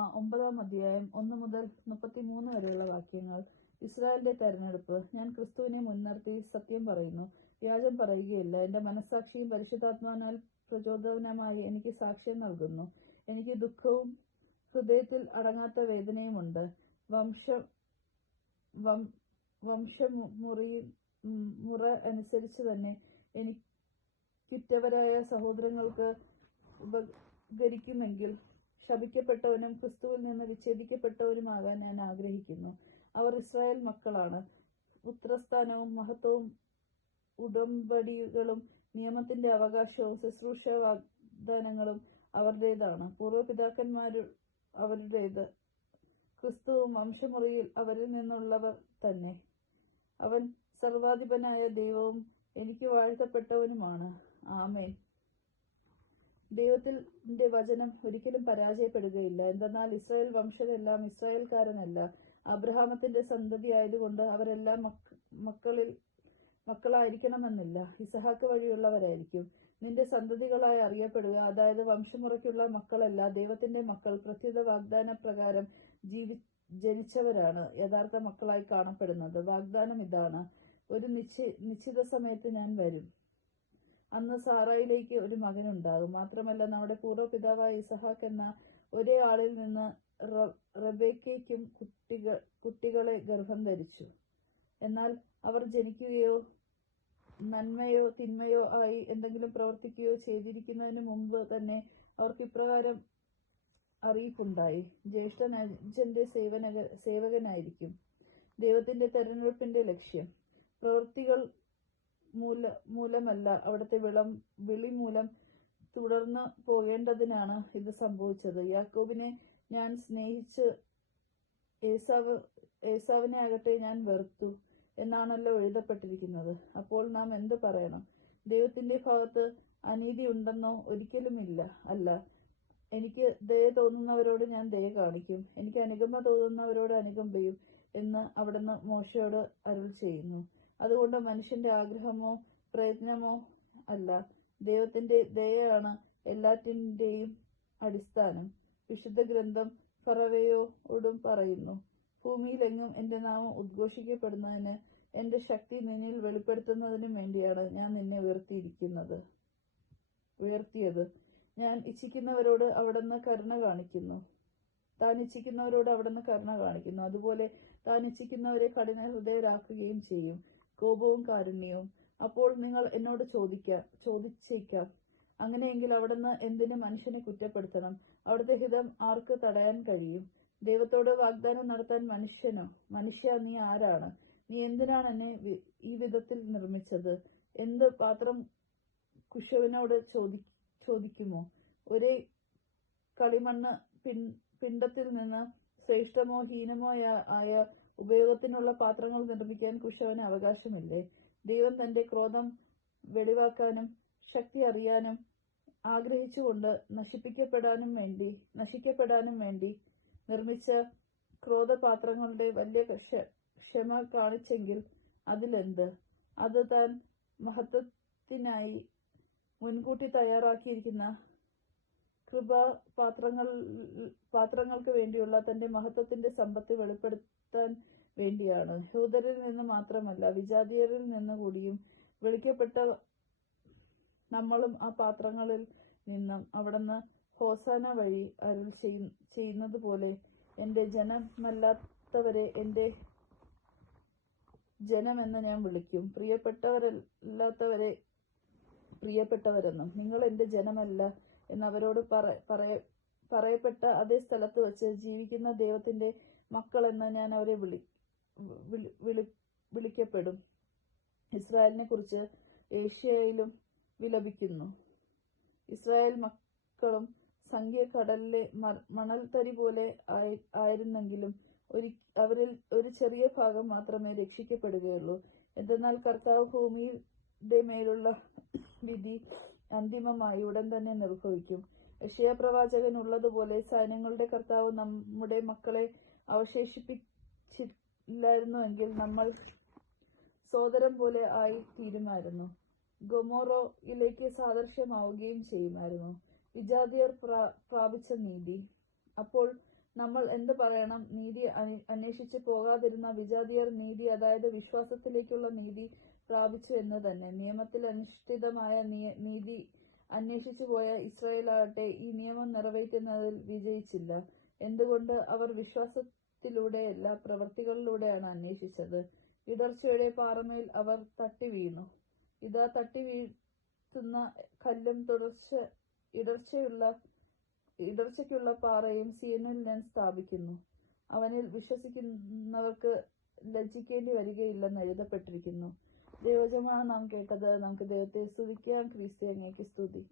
റോമ 9-1 വരെയുള്ള വാക്യങ്ങൾ. ഇസ്രായേലിന്റെ തെരഞ്ഞെടുപ്പ്. ഞാൻ ക്രിസ്തുവിനെ മുൻനിർത്തി സത്യം പറയുന്നു, വ്യാജം പറയുകയില്ല. എന്റെ മനസ്സാക്ഷിയും പരിശുദ്ധാത്മാവിനാൽ പ്രചോദനമായി എനിക്ക് സാക്ഷ്യം നൽകുന്നു. എനിക്ക് ദുഃഖവും ഹൃദയത്തിൽ അടങ്ങാത്ത വേദനയുമുണ്ട്. വംശമുറ അനുസരിച്ച് തന്നെ എനിക്കുറ്റവരായ സഹോദരങ്ങൾക്ക് ഉപകരിക്കുമെങ്കിൽ ശപിക്കപ്പെട്ടവനും ക്രിസ്തുവിൽ നിന്ന് വിച്ഛേദിക്കപ്പെട്ടവരുമാകാൻ ഞാൻ ആഗ്രഹിക്കുന്നു. അവർ ഇസ്രായേൽ മക്കളാണ്. പുത്രസ്ഥാനവും മഹത്വവും ഉടമ്പടികളും നിയമത്തിന്റെ അവകാശവും ശുശ്രൂഷ വാഗ്ദാനങ്ങളും അവരുടേതാണ്. പൂർവ്വപിതാക്കന്മാർ അവരുടേത്. ക്രിസ്തുവും വംശമുറയിൽ അവരിൽ നിന്നുള്ളവർ തന്നെ. അവൻ സർവാധിപനായ ദൈവവും എനിക്ക് വാഴ്ത്തപ്പെട്ടവനുമാണ്. ആമേൻ. ദൈവത്തിന്റെ വചനം ഒരിക്കലും പരാജയപ്പെടുകയില്ല. എന്തെന്നാൽ ഇസ്രായേൽ വംശരെല്ലാം ഇസ്രായേൽക്കാരനല്ല. അബ്രഹാമത്തിന്റെ സന്തതി ആയതുകൊണ്ട് അവരെല്ലാം മക്കളായിരിക്കണമെന്നില്ല. ഇസഹാക്ക് വഴിയുള്ളവരായിരിക്കും നിന്റെ സന്തതികളായി അറിയപ്പെടുക. അതായത് വംശമുറയ്ക്കുള്ള മക്കളല്ല, ദൈവത്തിന്റെ മക്കൾ പ്രത്യുത വാഗ്ദാന പ്രകാരം ജനിച്ചവരാണ് യഥാർത്ഥ മക്കളായി കാണപ്പെടുന്നത്. വാഗ്ദാനം ഇതാണ്: ഒരു നിശ്ചിത സമയത്ത് ഞാൻ വരും. അന്ന് സാറായിലേക്ക് ഒരു മകനുണ്ടാകും. മാത്രമല്ല, നമ്മുടെ പൂർവ്വപിതാവായ ഇസഹാക്ക് എന്ന ഒരേ ആളിൽ നിന്ന് റെബേക്കയ്ക്കും കുട്ടികളെ ഗർഭം ധരിച്ചു. എന്നാൽ അവർ ജനിക്കുകയോ നന്മയോ തിന്മയോ ആയി എന്തെങ്കിലും പ്രവർത്തിക്കുകയോ ചെയ്തിരിക്കുന്നതിന് മുമ്പ് തന്നെ അവർക്ക് ഇപ്രകാരം അറിയിപ്പുണ്ടായി: ജ്യേഷ്ഠൻ അച്ഛന്റെ സേവകനായിരിക്കും. ദൈവത്തിന്റെ തെരഞ്ഞെടുപ്പിന്റെ ലക്ഷ്യം പ്രവൃത്തികൾ മൂലമല്ല, അവിടുത്തെ വിളി മൂലം തുടർന്നു പോകേണ്ടതിനാണ് ഇത് സംഭവിച്ചത്. യാക്കോബിനെ ഞാൻ സ്നേഹിച്ച് ഏസാവിനെ ആകട്ടെ ഞാൻ വെറുത്തു എന്നാണല്ലോ എഴുതപ്പെട്ടിരിക്കുന്നത്. അപ്പോൾ നാം എന്ത് പറയണം? ദൈവത്തിന്റെ ഭാഗത്ത് അനീതി ഉണ്ടെന്നോ? ഒരിക്കലുമില്ല. അല്ല. എനിക്ക് ദയ തോന്നുന്നവരോട് ഞാൻ ദയ കാണിക്കും, എനിക്ക് അനുകമ്പ തോന്നുന്നവരോട് അനുകമ്പയും എന്ന് അവിടുന്ന് മോശയോട് അരുൾ ചെയ്യുന്നു. അതുകൊണ്ട് മനുഷ്യന്റെ ആഗ്രഹമോ പ്രയത്നമോ അല്ല, ദൈവത്തിന്റെ ദയയാണ് എല്ലാറ്റിന്റെയും അടിസ്ഥാനം. വിശുദ്ധ ഗ്രന്ഥം ഫറവയോടും പറയുന്നു: ഭൂമിയിലെങ്ങും എന്റെ നാമം ഉദ്ഘോഷിക്കപ്പെടുന്നതിന് എന്റെ ശക്തി നിന്നിൽ വെളിപ്പെടുത്തുന്നതിനും വേണ്ടിയാണ് ഞാൻ നിന്നെ ഉയർത്തിയത്. ഞാൻ ഇച്ഛിക്കുന്നവരോട് അവിടുന്ന് കരുണ കാണിക്കുന്നു. അതുപോലെ താൻ ഇച്ഛിക്കുന്നവരെ കഠിന ഹൃദയരാക്കുകയും ചെയ്യും. കോപവും കാരുണ്യവും. അപ്പോൾ നിങ്ങൾ എന്നോട് ചോദിച്ചേക്കാം, അങ്ങനെയെങ്കിൽ അവിടുന്ന് എന്തിന് മനുഷ്യനെ കുറ്റപ്പെടുത്തണം? അവിടുത്തെ ഹിതം ആർക്ക് തടയാൻ കഴിയും? ദൈവത്തോട് വാഗ്ദാനം നടത്താൻ മനുഷ്യ, നീ ആരാണ്? നീ എന്തിനാണ് എന്നെ ഈ വിധത്തിൽ നിർമ്മിച്ചത്? എന്ത് പാത്രം കുശവനോട് ചോദിക്കുമോ? ഒരേ കളിമണ്ണ് പിണ്ഡത്തിൽ നിന്ന് ശ്രേഷ്ഠമോ ഹീനമോ ആയ ഉപയോഗത്തിനുള്ള പാത്രങ്ങൾ നിർമ്മിക്കാൻ കുശവന് അവകാശമില്ലേ? ദൈവം തന്റെ ക്രോധം വെളിവാക്കാനും ശക്തി അറിയാനും ആഗ്രഹിച്ചുകൊണ്ട് നശിക്കപ്പെടാനും വേണ്ടി നിർമ്മിച്ച ക്രോധപാത്രങ്ങളുടെ വലിയ ക്ഷമ കാണിച്ചെങ്കിൽ അതിലെന്ത്? അത് താൻ മഹത്വത്തിനായി മുൻകൂട്ടി തയ്യാറാക്കിയിരിക്കുന്ന കൃപാപാത്രങ്ങൾക്ക് വേണ്ടിയുള്ള തന്റെ മഹത്വത്തിന്റെ സമ്പത്ത് വെളിപ്പെടുത്താൻ വേണ്ടിയാണ്. യഹൂദരിൽ നിന്ന് മാത്രമല്ല, വിജാതീയരിൽ നിന്നുകൂടിയും വിളിക്കപ്പെട്ട നമ്മളും ആ പാത്രങ്ങളിൽ നിന്നും അവിടുന്ന് ഹോസാന വഴി അരുൾ ചെയ്യുന്നത് പോലെ എന്റെ ജനമല്ലാത്തവരെ എന്റെ ജനമെന്ന് ഞാൻ വിളിക്കും, പ്രിയപ്പെട്ടവരല്ലാത്തവരെ പ്രിയപ്പെട്ടവരെന്നും. നിങ്ങൾ എന്റെ ജനമല്ല എന്ന് അവരോട് പറയപ്പെട്ട അതേ സ്ഥലത്ത് വച്ച് ജീവിക്കുന്ന ദൈവത്തിന്റെ മക്കളെന്ന് ഞാൻ അവരെ വിളിക്കപ്പെടും. ഇസ്രായേലിനെ കുറിച്ച് ഏഷ്യയിലും വിലപിക്കുന്നു. ഇസ്രായേൽ മക്കളും സംഖ്യ കടലിലെ മണൽത്തരി പോലെ ആയിരുന്നെങ്കിലും അവരിൽ ഒരു ചെറിയ ഭാഗം മാത്രമേ രക്ഷിക്കപ്പെടുകയുള്ളൂ. എന്തെന്നാൽ കർത്താവ് ഭൂമിയുടെ മേലുള്ള വിധി അന്തിമമായി ഉടൻ തന്നെ നിർഭവിക്കും. യെശയ്യാ പ്രവാചകൻ ഉള്ളതുപോലെ സൈന്യങ്ങളുടെ കർത്താവ് നമ്മുടെ മക്കളെ അവശേഷിപ്പിച്ചില്ലായിരുന്നുവെങ്കിൽ നമ്മൾ സോദരം പോലെ ആയി തീരുമായിരുന്നു, ഗൊമോറയിലേക്ക് സാദൃശ്യമാവുകയും ചെയ്യുമായിരുന്നു. വിജാതിയർ പ്രാപിച്ച നീതി. അപ്പോൾ നമ്മൾ എന്ത് പറയണം? നീതി അന്വേഷിച്ച് പോകാതിരുന്ന വിജാതിയർ നീതി, അതായത് വിശ്വാസത്തിലേക്കുള്ള നീതി പ്രാപിച്ചു എന്ന് തന്നെ. നിയമത്തിൽ അനുഷ്ഠിതമായ നീതി അന്വേഷിച്ചു പോയ ഇസ്രായേലാകട്ടെ ഈ നിയമം നിറവേറ്റുന്നതിൽ വിജയിച്ചില്ല. എന്തുകൊണ്ട്? അവർ വിശ്വാസത്തിലൂടെയല്ല, പ്രവൃത്തികളിലൂടെയാണ് അന്വേഷിച്ചത്. ഇടർച്ചയുടെ പാറമേൽ അവർ തട്ടി വീണു. ഇതാ, തട്ടി വീഴ്ത്തുന്ന കല്ലും ഇടർച്ചയ്ക്കുള്ള പാറയും സീയോനിൽ ഞാൻ സ്ഥാപിക്കുന്നു. അവനിൽ വിശ്വസിക്കുന്നവർക്ക് ലജ്ജിക്കേണ്ടി വരികയില്ലെന്ന് എഴുതപ്പെട്ടിരിക്കുന്നു. ദൈവവചനമാണ് നാം കേട്ടത്. നമുക്ക് ദൈവത്തെ സ്തുതിക്കാം. ക്രിസ്തു അങ്ങേക്ക് സ്തുതി.